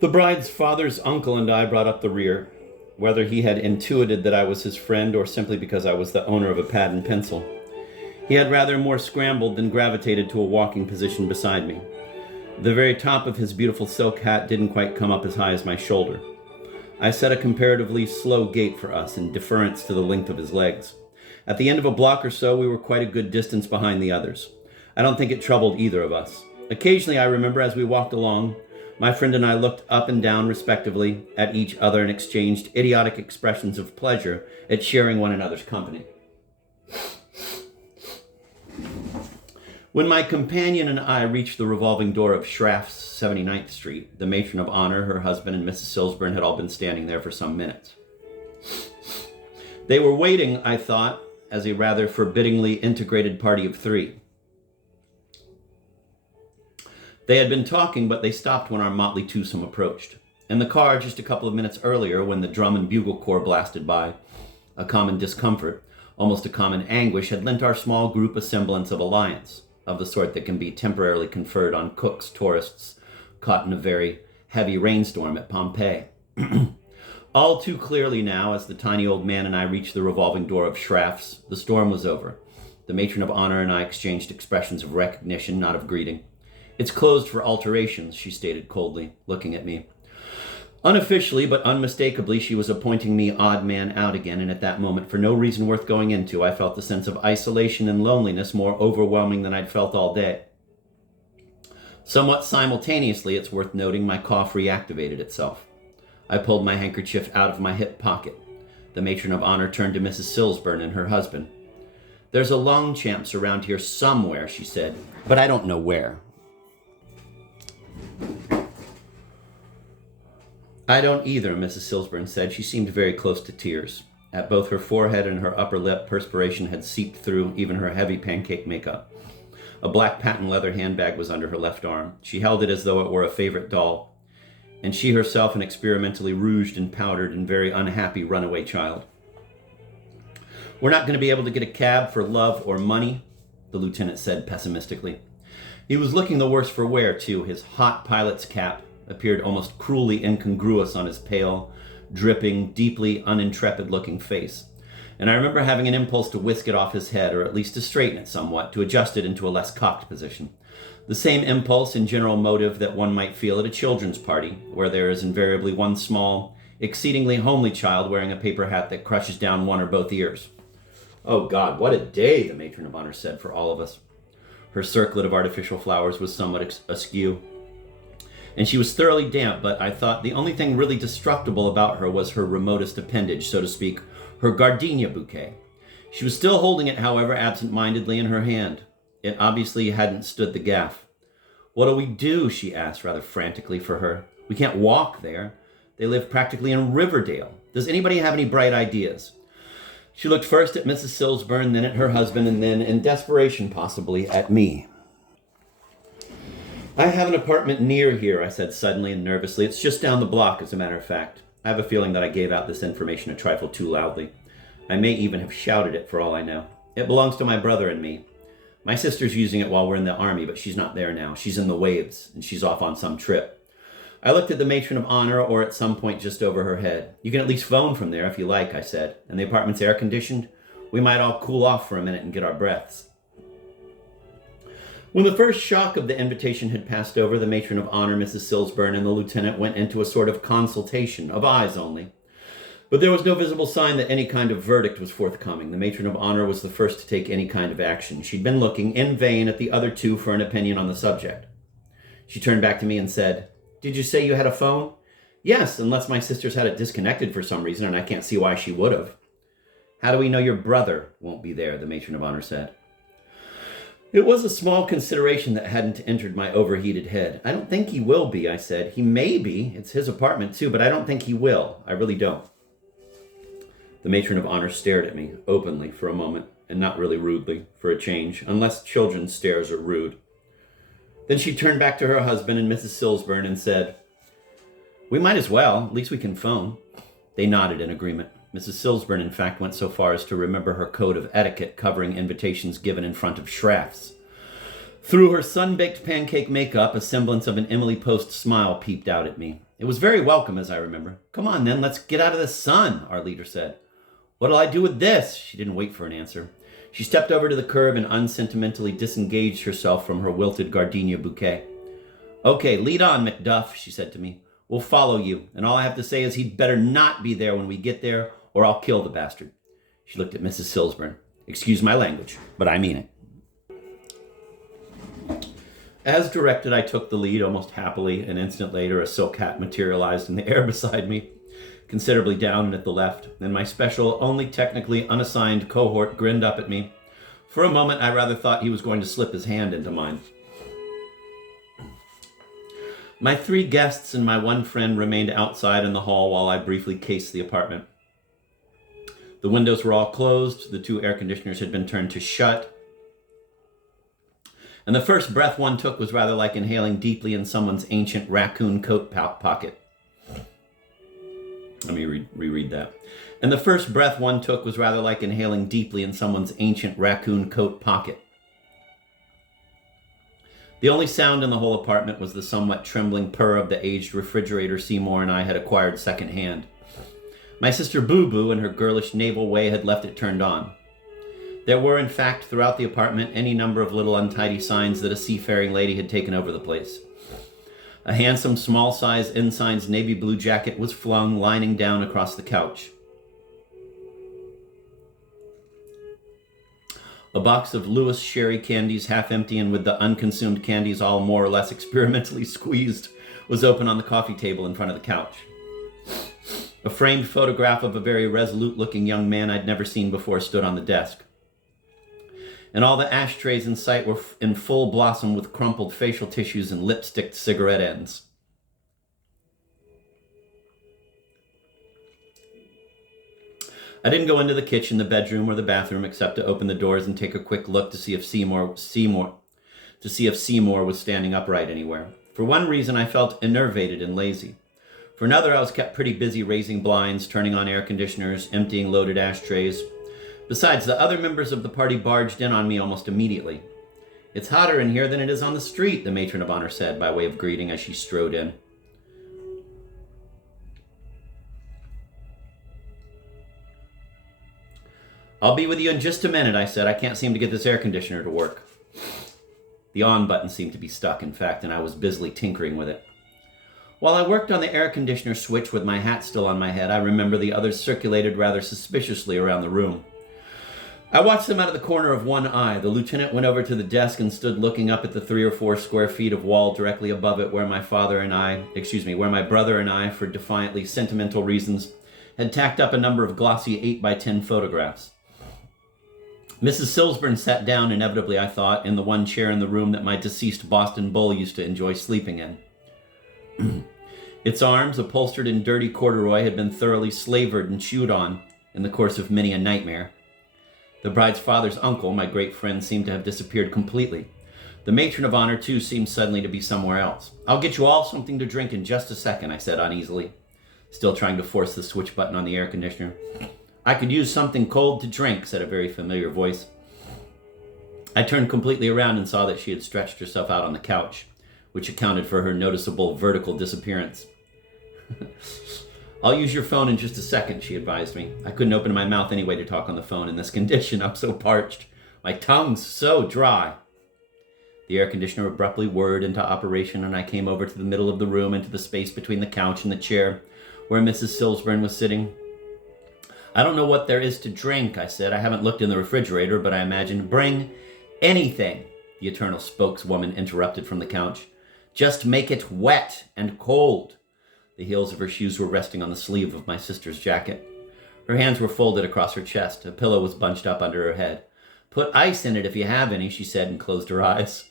The bride's father's uncle and I brought up the rear, whether he had intuited that I was his friend or simply because I was the owner of a pad and pencil. He had rather more scrambled than gravitated to a walking position beside me. The very top of his beautiful silk hat didn't quite come up as high as my shoulder. I set a comparatively slow gait for us in deference to the length of his legs. At the end of a block or so, we were quite a good distance behind the others. I don't think it troubled either of us. Occasionally, I remember as we walked along, my friend and I looked up and down respectively at each other and exchanged idiotic expressions of pleasure at sharing one another's company. When my companion and I reached the revolving door of Schraff's 79th Street, the matron of honor, her husband, and Mrs. Silsburn had all been standing there for some minutes. They were waiting, I thought, as a rather forbiddingly integrated party of three. They had been talking, but they stopped when our motley twosome approached. In the car, just a couple of minutes earlier, when the drum and bugle corps blasted by, a common discomfort, almost a common anguish, had lent our small group a semblance of alliance, of the sort that can be temporarily conferred on cooks, tourists, caught in a very heavy rainstorm at Pompeii. All too clearly now, as the tiny old man and I reached the revolving door of Schraff's, the storm was over. The matron of honor and I exchanged expressions of recognition, not of greeting. "It's closed for alterations," she stated coldly, looking at me. Unofficially, but unmistakably, she was appointing me odd man out again, and at that moment, for no reason worth going into, I felt the sense of isolation and loneliness more overwhelming than I'd felt all day. Somewhat simultaneously, it's worth noting, my cough reactivated itself. I pulled my handkerchief out of my hip pocket. The matron of honor turned to Mrs. Silsburn and her husband. "There's a Longchamps around here somewhere," she said, "but I don't know where." "I don't either," Mrs. Silsburn said. She seemed very close to tears. At both her forehead and her upper lip, perspiration had seeped through even her heavy pancake makeup. A black patent leather handbag was under her left arm. She held it as though it were a favorite doll, and she herself an experimentally rouged and powdered and very unhappy runaway child. "We're not going to be able to get a cab for love or money," the lieutenant said pessimistically. He was looking the worse for wear, too. His hot pilot's cap appeared almost cruelly incongruous on his pale, dripping, deeply unintrepid-looking face. And I remember having an impulse to whisk it off his head, or at least to straighten it somewhat, to adjust it into a less cocked position. The same impulse and general motive that one might feel at a children's party, where there is invariably one small, exceedingly homely child wearing a paper hat that crushes down one or both ears. "Oh God, what a day," the matron of honor said for all of us. Her circlet of artificial flowers was somewhat askew, and she was thoroughly damp, but I thought the only thing really destructible about her was her remotest appendage, so to speak, her gardenia bouquet. She was still holding it, however, absent-mindedly in her hand. It obviously hadn't stood the gaff. "What'll we do?" she asked, rather frantically for her. "We can't walk there. They live practically in Riverdale. Does anybody have any bright ideas?" She looked first at Mrs. Silsburn, then at her husband, and then, in desperation possibly, at me. "I have an apartment near here," I said suddenly and nervously. "It's just down the block, as a matter of fact." I have a feeling that I gave out this information a trifle too loudly. I may even have shouted it for all I know. "It belongs to my brother and me. My sister's using it while we're in the army, but she's not there now. She's in the waves, and she's off on some trip." I looked at the matron of honor, or at some point just over her head. "You can at least phone from there if you like," I said. "And the apartment's air-conditioned. We might all cool off for a minute and get our breaths." When the first shock of the invitation had passed over, the matron of honor, Mrs. Silsburn, and the lieutenant went into a sort of consultation, of eyes only. But there was no visible sign that any kind of verdict was forthcoming. The matron of honor was the first to take any kind of action. She'd been looking in vain at the other two for an opinion on the subject. She turned back to me and said, "Did you say you had a phone?" "Yes, unless my sister's had it disconnected for some reason, and I can't see why she would have." "How do we know your brother won't be there?" the matron of honor said. It was a small consideration that hadn't entered my overheated head. "I don't think he will be," I said. "He may be. It's his apartment, too, but I don't think he will. I really don't." The matron of honor stared at me, openly, for a moment, and not really rudely, for a change, unless children's stares are rude. Then she turned back to her husband and Mrs. Silsburn and said, "We might as well. At least we can phone." They nodded in agreement. Mrs. Silsburn, in fact, went so far as to remember her code of etiquette covering invitations given in front of Schraff's. Through her sun-baked pancake makeup, a semblance of an Emily Post smile peeped out at me. It was very welcome, as I remember. Come on, then, let's get out of the sun, our leader said. What'll I do with this? She didn't wait for an answer. She stepped over to the curb and unsentimentally disengaged herself from her wilted gardenia bouquet. Okay, lead on, Macduff, she said to me. We'll follow you, and all I have to say is he'd better not be there when we get there, or I'll kill the bastard. She looked at Mrs. Silsburn. Excuse my language, but I mean it. As directed, I took the lead almost happily. An instant later, a silk hat materialized in the air beside me, considerably down and at the left, and my special, only technically unassigned cohort grinned up at me. For a moment, I rather thought he was going to slip his hand into mine. My 3 guests and my 1 friend remained outside in the hall while I briefly cased the apartment. The windows were all closed, the 2 air conditioners had been turned to shut, and the first breath one took was rather like inhaling deeply in someone's ancient raccoon coat pocket. Let me reread that. And the first breath one took was rather like inhaling deeply in someone's ancient raccoon coat pocket. The only sound in the whole apartment was the somewhat trembling purr of the aged refrigerator Seymour and I had acquired secondhand. My sister Boo Boo, in her girlish naval way, had left it turned on. There were, in fact, throughout the apartment, any number of little untidy signs that a seafaring lady had taken over the place. A handsome, small-size, ensign's navy blue jacket was flung, lining down across the couch. A box of Lewis sherry candies, half empty and with the unconsumed candies all more or less experimentally squeezed, was open on the coffee table in front of the couch. A framed photograph of a very resolute-looking young man I'd never seen before stood on the desk. And all the ashtrays in sight were in full blossom with crumpled facial tissues and lipsticked cigarette ends. I didn't go into the kitchen, the bedroom, or the bathroom except to open the doors and take a quick look to see if Seymour was standing upright anywhere. For one reason, I felt enervated and lazy. For another, I was kept pretty busy raising blinds, turning on air conditioners, emptying loaded ashtrays. Besides, the other members of the party barged in on me almost immediately. It's hotter in here than it is on the street, the matron of honor said by way of greeting as she strode in. I'll be with you in just a minute, I said. I can't seem to get this air conditioner to work. The on button seemed to be stuck, in fact, and I was busily tinkering with it. While I worked on the air conditioner switch with my hat still on my head, I remember the others circulated rather suspiciously around the room. I watched them out of the corner of one eye. The lieutenant went over to the desk and stood looking up at the 3 or 4 square feet of wall directly above it where my brother and I, for defiantly sentimental reasons, had tacked up a number of glossy 8x10 photographs. Mrs. Silsburn sat down, inevitably, I thought, in the one chair in the room that my deceased Boston bull used to enjoy sleeping in. Its arms, upholstered in dirty corduroy, had been thoroughly slavered and chewed on in the course of many a nightmare. The bride's father's uncle, my great friend, seemed to have disappeared completely. The matron of honor, too, seemed suddenly to be somewhere else. I'll get you all something to drink in just a second, I said uneasily, still trying to force the switch button on the air conditioner. I could use something cold to drink, said a very familiar voice. I turned completely around and saw that she had stretched herself out on the couch, which accounted for her noticeable vertical disappearance. I'll use your phone in just a second, she advised me. I couldn't open my mouth anyway to talk on the phone in this condition. I'm so parched. My tongue's so dry. The air conditioner abruptly whirred into operation, and I came over to the middle of the room, into the space between the couch and the chair where Mrs. Silsburn was sitting. I don't know what there is to drink, I said. I haven't looked in the refrigerator, but I imagine. Bring anything, the eternal spokeswoman interrupted from the couch. Just make it wet and cold. The heels of her shoes were resting on the sleeve of my sister's jacket. Her hands were folded across her chest. A pillow was bunched up under her head. Put ice in it if you have any, she said, and closed her eyes.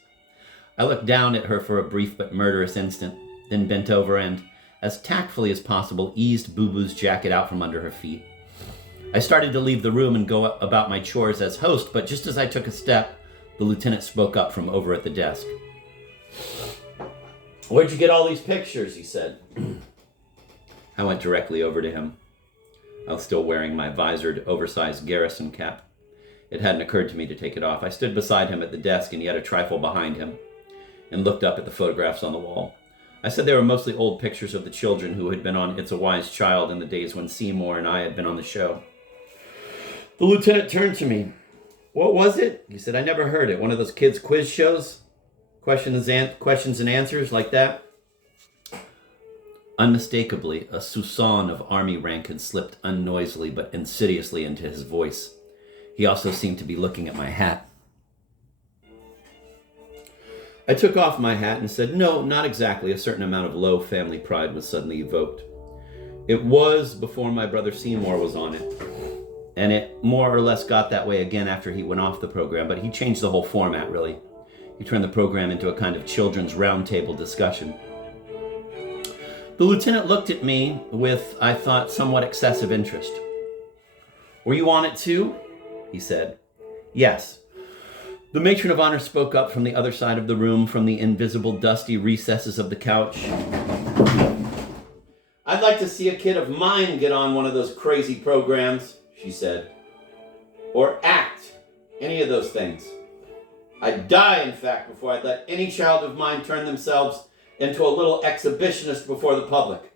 I looked down at her for a brief but murderous instant, then bent over and, as tactfully as possible, eased Boo Boo's jacket out from under her feet. I started to leave the room and go about my chores as host, but just as I took a step, the lieutenant spoke up from over at the desk. Where'd you get all these pictures? He said. I went directly over to him. I was still wearing my visored, oversized garrison cap. It hadn't occurred to me to take it off. I stood beside him at the desk and yet a trifle behind him, and looked up at the photographs on the wall. I said they were mostly old pictures of the children who had been on It's a Wise Child in the days when Seymour and I had been on the show. The lieutenant turned to me. What was it? He said, I never heard it. One of those kids' quiz shows? Questions and answers like that? Unmistakably, a soupçon of army rank had slipped unnoisily but insidiously into his voice. He also seemed to be looking at my hat. I took off my hat and said, no, not exactly. A certain amount of low family pride was suddenly evoked. It was before my brother Seymour was on it. And it more or less got that way again after he went off the program, but he changed the whole format, really. He turned the program into a kind of children's roundtable discussion. The lieutenant looked at me with, I thought, somewhat excessive interest. Were you on it too? He said. Yes. The matron of honor spoke up from the other side of the room, from the invisible dusty recesses of the couch. I'd like to see a kid of mine get on one of those crazy programs, she said. Or act. Any of those things. I'd die, in fact, before I'd let any child of mine turn themselves into a little exhibitionist before the public.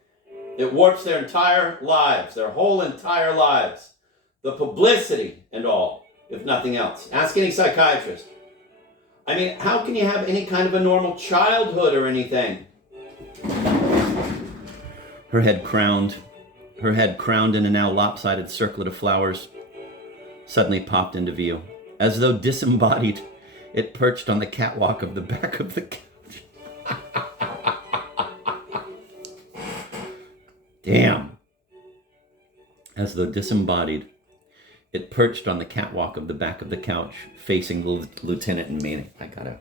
It warps their entire lives, their whole entire lives. The publicity and all, if nothing else. Ask any psychiatrist. I mean, how can you have any kind of a normal childhood or anything? Her head crowned in a now lopsided circlet of flowers, suddenly popped into view. As though disembodied, it perched on the catwalk of the back of the couch. Damn. As though disembodied, it perched on the catwalk of the back of the couch, facing the lieutenant and me. I gotta...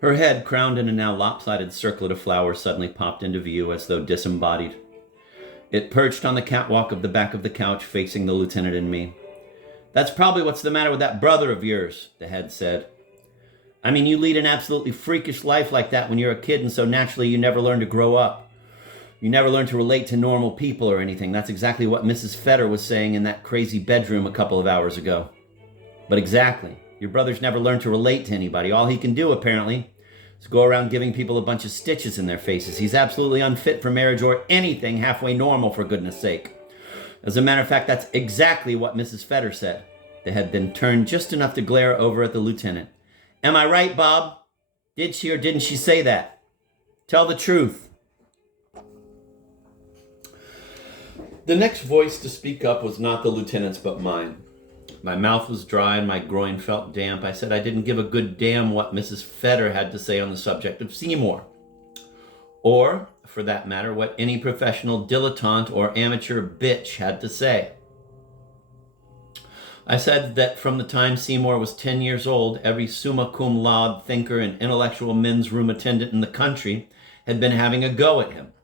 Her head, crowned in a now lopsided circlet of flowers, suddenly popped into view as though disembodied. It perched on the catwalk of the back of the couch, facing the lieutenant and me. That's probably what's the matter with that brother of yours, the head said. I mean, you lead an absolutely freakish life like that when you're a kid, and so naturally you never learn to grow up. You never learn to relate to normal people or anything. That's exactly what Mrs. Fetter was saying in that crazy bedroom a couple of hours ago. But exactly. Your brother's never learned to relate to anybody. All he can do, apparently, is go around giving people a bunch of stitches in their faces. He's absolutely unfit for marriage or anything halfway normal, for goodness sake. As a matter of fact, that's exactly what Mrs. Fetter said. The head then turned just enough to glare over at the lieutenant. Am I right, Bob? Did she or didn't she say that? Tell the truth. The next voice to speak up was not the lieutenant's but mine. My mouth was dry and my groin felt damp. I said I didn't give a good damn what Mrs. Fetter had to say on the subject of Seymour. Or, for that matter, what any professional dilettante or amateur bitch had to say. I said that from the time Seymour was 10 years old, every summa cum laude thinker and intellectual men's room attendant in the country had been having a go at him.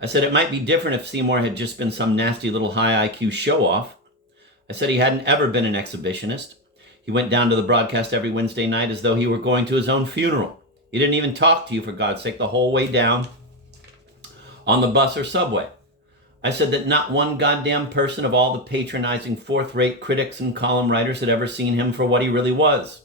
I said it might be different if Seymour had just been some nasty little high IQ show-off. I said he hadn't ever been an exhibitionist. He went down to the broadcast every Wednesday night as though he were going to his own funeral. He didn't even talk to you, for God's sake, the whole way down on the bus or subway. I said that not one goddamn person of all the patronizing fourth-rate critics and column writers had ever seen him for what he really was.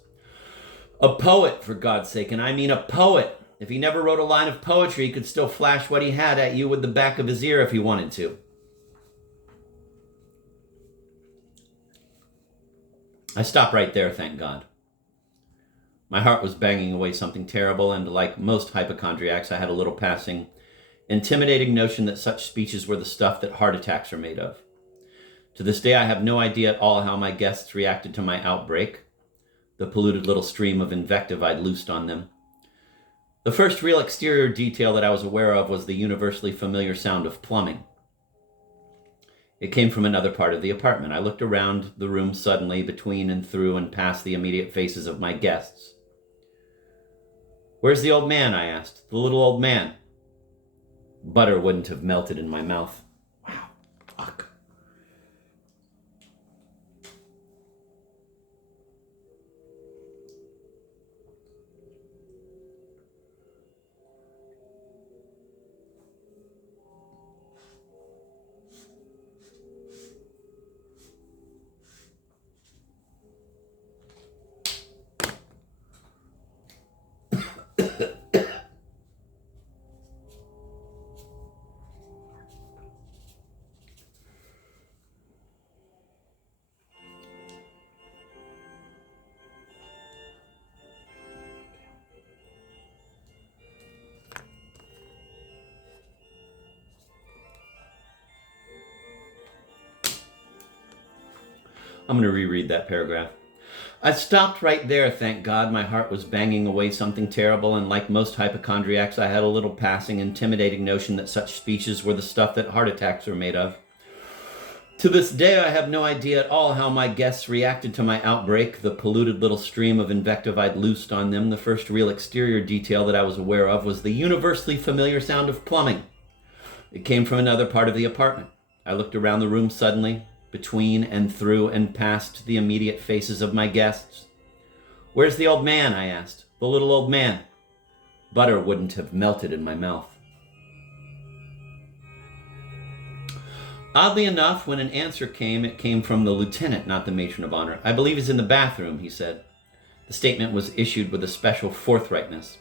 A poet, for God's sake, and I mean a poet. If he never wrote a line of poetry, he could still flash what he had at you with the back of his ear if he wanted to. I stopped right there, thank God. My heart was banging away something terrible, and like most hypochondriacs, I had a little passing, intimidating notion that such speeches were the stuff that heart attacks are made of. To this day, I have no idea at all how my guests reacted to my outbreak, the polluted little stream of invective I'd loosed on them. The first real exterior detail that I was aware of was the universally familiar sound of plumbing. It came from another part of the apartment. I looked around the room suddenly, between and through and past the immediate faces of my guests. "Where's the old man?" I asked. "The little old man." Butter wouldn't have melted in my mouth. Wow. Fuck. I'm going to reread that paragraph. I stopped right there, thank God. My heart was banging away something terrible, and like most hypochondriacs, I had a little passing, intimidating notion that such speeches were the stuff that heart attacks are made of. To this day, I have no idea at all how my guests reacted to my outbreak, the polluted little stream of invective I'd loosed on them. The first real exterior detail that I was aware of was the universally familiar sound of plumbing. It came from another part of the apartment. I looked around the room suddenly, between and through and past the immediate faces of my guests. "Where's the old man?" I asked. "The little old man." Butter wouldn't have melted in my mouth. Oddly enough, when an answer came, it came from the lieutenant, not the matron of honor. "I believe he's in the bathroom," he said. The statement was issued with a special forthrightness,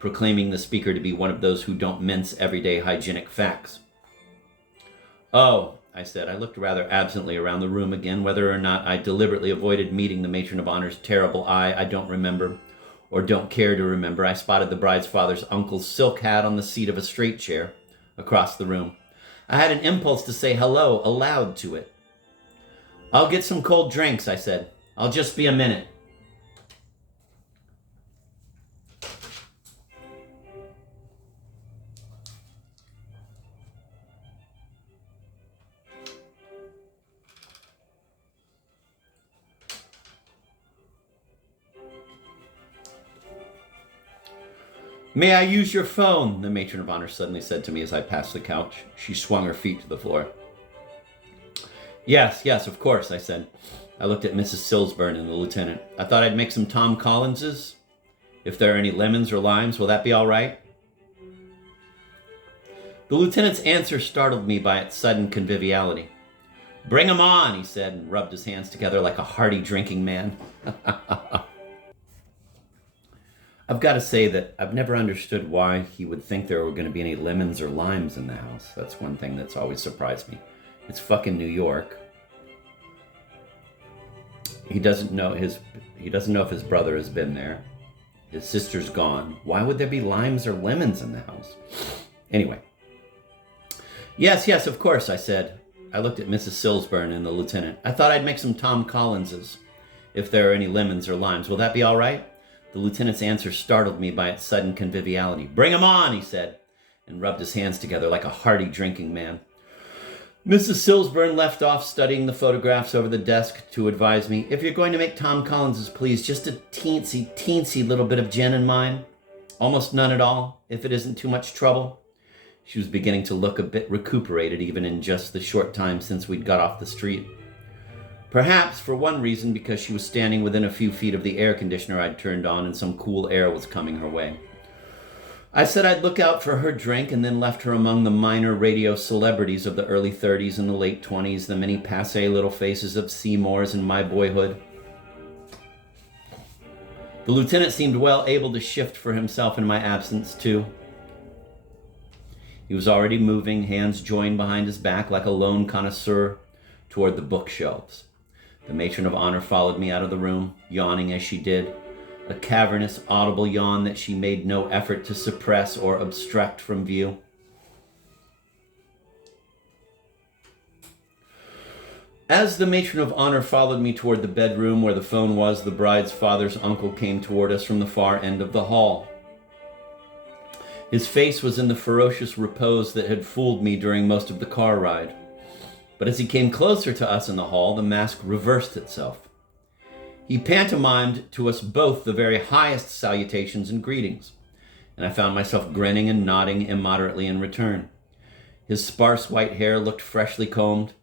proclaiming the speaker to be one of those who don't mince everyday hygienic facts. "Oh," I said. I looked rather absently around the room again. Whether or not I deliberately avoided meeting the matron of honor's terrible eye, I don't remember, or don't care to remember. I spotted the bride's father's uncle's silk hat on the seat of a straight chair across the room. I had an impulse to say hello aloud to it. "I'll get some cold drinks," I said. "I'll just be a minute." "May I use your phone?" the matron of honor suddenly said to me as I passed the couch. She swung her feet to the floor. Yes, of course," I said. I looked at Mrs. Silsburn and the lieutenant. "I thought I'd make some Tom Collinses. If there are any lemons or limes, will that be all right?" The lieutenant's answer startled me by its sudden conviviality. "Bring 'em on," he said, and rubbed his hands together like a hearty drinking man. I've got to say that I've never understood why he would think there were going to be any lemons or limes in the house. That's one thing that's always surprised me. It's fucking New York. He doesn't know if his brother has been there. His sister's gone. Why would there be limes or lemons in the house? Anyway. Yes, of course," I said. I looked at Mrs. Silsburn and the lieutenant. "I thought I'd make some Tom Collinses. If there are any lemons or limes, will that be all right?" The lieutenant's answer startled me by its sudden conviviality. "Bring 'em on," he said, and rubbed his hands together like a hearty drinking man. Mrs. Silsburn left off studying the photographs over the desk to advise me, "If you're going to make Tom Collinses, please, just a teensy little bit of gin in mine. Almost none at all, if it isn't too much trouble." She was beginning to look a bit recuperated, even in just the short time since we'd got off the street. Perhaps, for one reason, because she was standing within a few feet of the air conditioner I'd turned on and some cool air was coming her way. I said I'd look out for her drink and then left her among the minor radio celebrities of the early 30s and the late 20s, the many passé little faces of Seymours and my boyhood. The lieutenant seemed well able to shift for himself in my absence, too. He was already moving, hands joined behind his back like a lone connoisseur, toward the bookshelves. The matron of honor followed me out of the room, yawning as she did, a cavernous, audible yawn that she made no effort to suppress or obstruct from view. As the matron of honor followed me toward the bedroom where the phone was, the bride's father's uncle came toward us from the far end of the hall. His face was in the ferocious repose that had fooled me during most of the car ride. But as he came closer to us in the hall, the mask reversed itself. He pantomimed to us both the very highest salutations and greetings, and I found myself grinning and nodding immoderately in return. His sparse white hair looked freshly combed,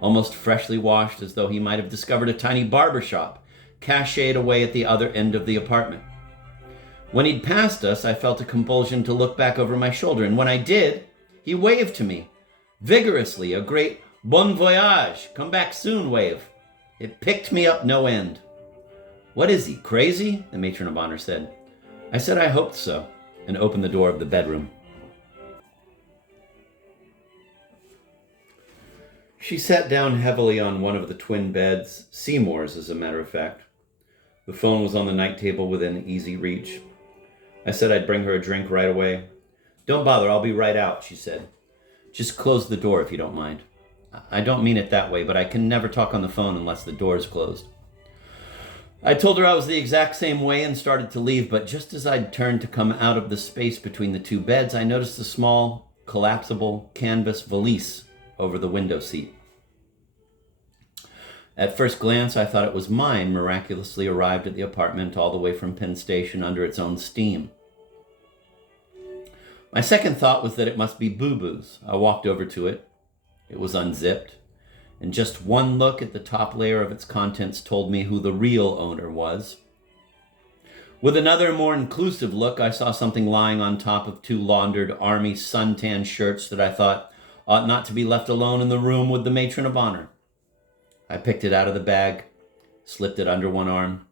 almost freshly washed, as though he might have discovered a tiny barber shop cached away at the other end of the apartment. When he'd passed us, I felt a compulsion to look back over my shoulder, and when I did, he waved to me, vigorously, a great bon voyage, come back soon wave. It picked me up no end. What is he, crazy? The matron of honor said. I said I hoped so, and opened the door of the bedroom. She sat down heavily on one of the twin beds, Seymour's as a matter of fact. The phone was on the night table within easy reach. I said I'd bring her a drink right away. Don't bother, I'll be right out, she said. Just close the door if you don't mind. I don't mean it that way, but I can never talk on the phone unless the door is closed. I told her I was the exact same way and started to leave, but just as I'd turned to come out of the space between the two beds, I noticed a small, collapsible canvas valise over the window seat. At first glance, I thought it was mine, miraculously arrived at the apartment all the way from Penn Station under its own steam. My second thought was that it must be Boo Boo's. I walked over to it. It was unzipped, and just one look at the top layer of its contents told me who the real owner was. With another, more inclusive look, I saw something lying on top of two laundered army suntan shirts that I thought ought not to be left alone in the room with the matron of honor. I picked it out of the bag, slipped it under one arm,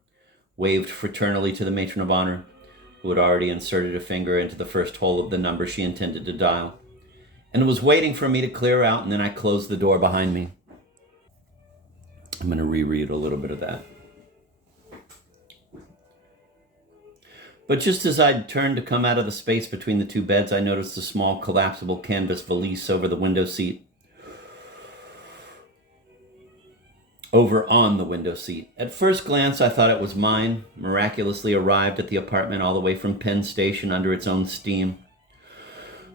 waved fraternally to the matron of honor, who had already inserted a finger into the first hole of the number she intended to dial, and was waiting for me to clear out, and then I closed the door behind me. I'm going to reread a little bit of that. But just as I'd turned to come out of the space between the two beds, I noticed a small collapsible canvas valise over the window seat. Over on the window seat. At first glance, I thought it was mine, miraculously arrived at the apartment all the way from Penn Station under its own steam.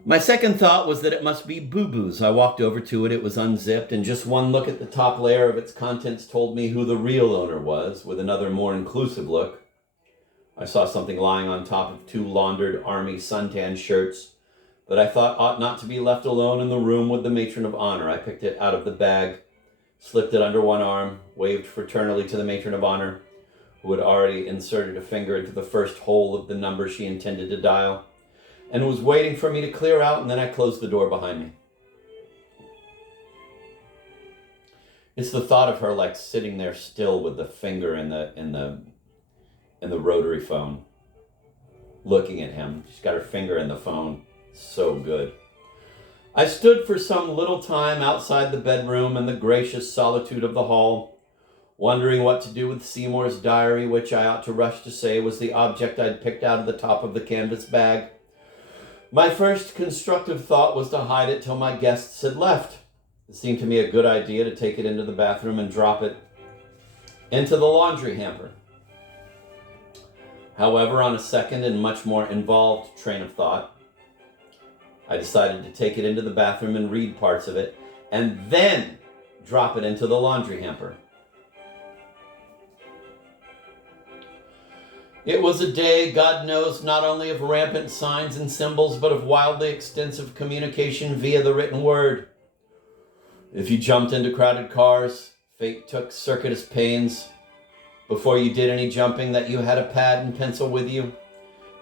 My second thought was that it must be Boo Boo's. I walked over to it, it was unzipped, and just one look at the top layer of its contents told me who the real owner was. With another, more inclusive look, I saw something lying on top of two laundered army suntan shirts that I thought ought not to be left alone in the room with the matron of honor. I picked it out of the bag, slipped it under one arm, waved fraternally to the matron of honor, who had already inserted a finger into the first hole of the number she intended to dial, and was waiting for me to clear out, and then I closed the door behind me. It's the thought of her like sitting there still with the finger in the rotary phone, looking at him. She's got her finger in the phone. So good. I stood for some little time outside the bedroom in the gracious solitude of the hall, wondering what to do with Seymour's diary, which I ought to rush to say was the object I'd picked out of the top of the canvas bag. My first constructive thought was to hide it till my guests had left. It seemed to me a good idea to take it into the bathroom and drop it into the laundry hamper. However, on a second and much more involved train of thought, I decided to take it into the bathroom and read parts of it, and then drop it into the laundry hamper. It was a day, God knows, not only of rampant signs and symbols, but of wildly extensive communication via the written word. If you jumped into crowded cars, fate took circuitous pains. Before you did any jumping, that you had a pad and pencil with you,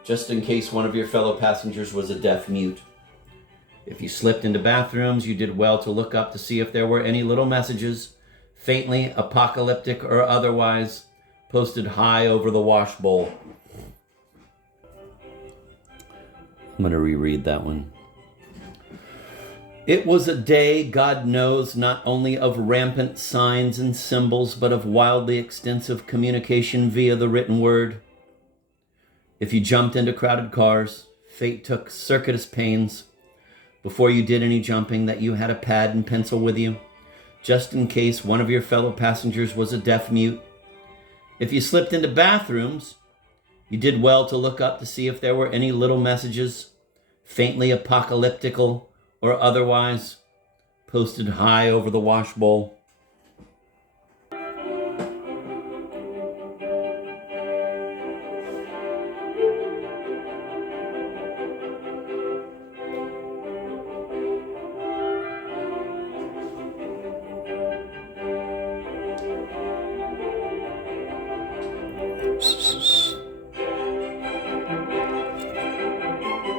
just in case one of your fellow passengers was a deaf mute. If you slipped into bathrooms, you did well to look up to see if there were any little messages, faintly apocalyptic or otherwise, posted high over the wash bowl. I'm going to reread that one. It was a day, God knows, not only of rampant signs and symbols, but of wildly extensive communication via the written word. If you jumped into crowded cars, fate took circuitous pains. Before you did any jumping, that you had a pad and pencil with you, just in case one of your fellow passengers was a deaf mute. If you slipped into bathrooms, you did well to look up to see if there were any little messages, faintly apocalyptical or otherwise, posted high over the wash bowl.